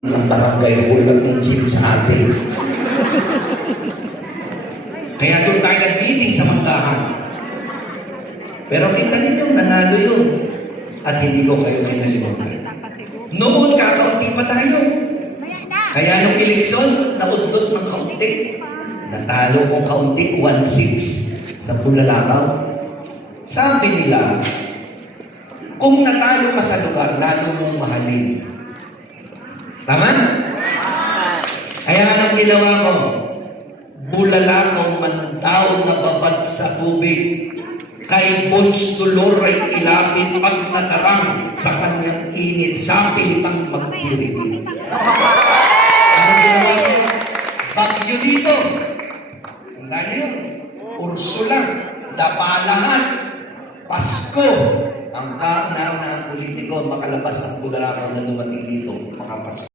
ng barangay hall at ng gym sa atin. Kaya doon tayo nag-meeting sa Manggahan. Pero kita ninyo, nanalo yun. At hindi ko kayo kinalimutan. Noon, kakaunti pa tayo. Kaya nung eleksyon, naudlot ng kaunti. Natalo kong kaunti, 1-6 sa Bulalakaw. Sabi nila, kung natalo ka sa lugar, lalo mong mahalin. Tama? Kaya anong ginawa ko? Bulalakaw man daw nababad sa tubig. Kay Bons Dolor ay ilapit pag natarang sa kanyang init. Sa pilitang magdirig. Ano ginawa ko? Bagyo dito. Tandaan niyo yun. Ursula. Dapalahan. Pasko. Ang kauna ng politiko makalabas ng Bulalakaw na dumating dito. Mga Pasko.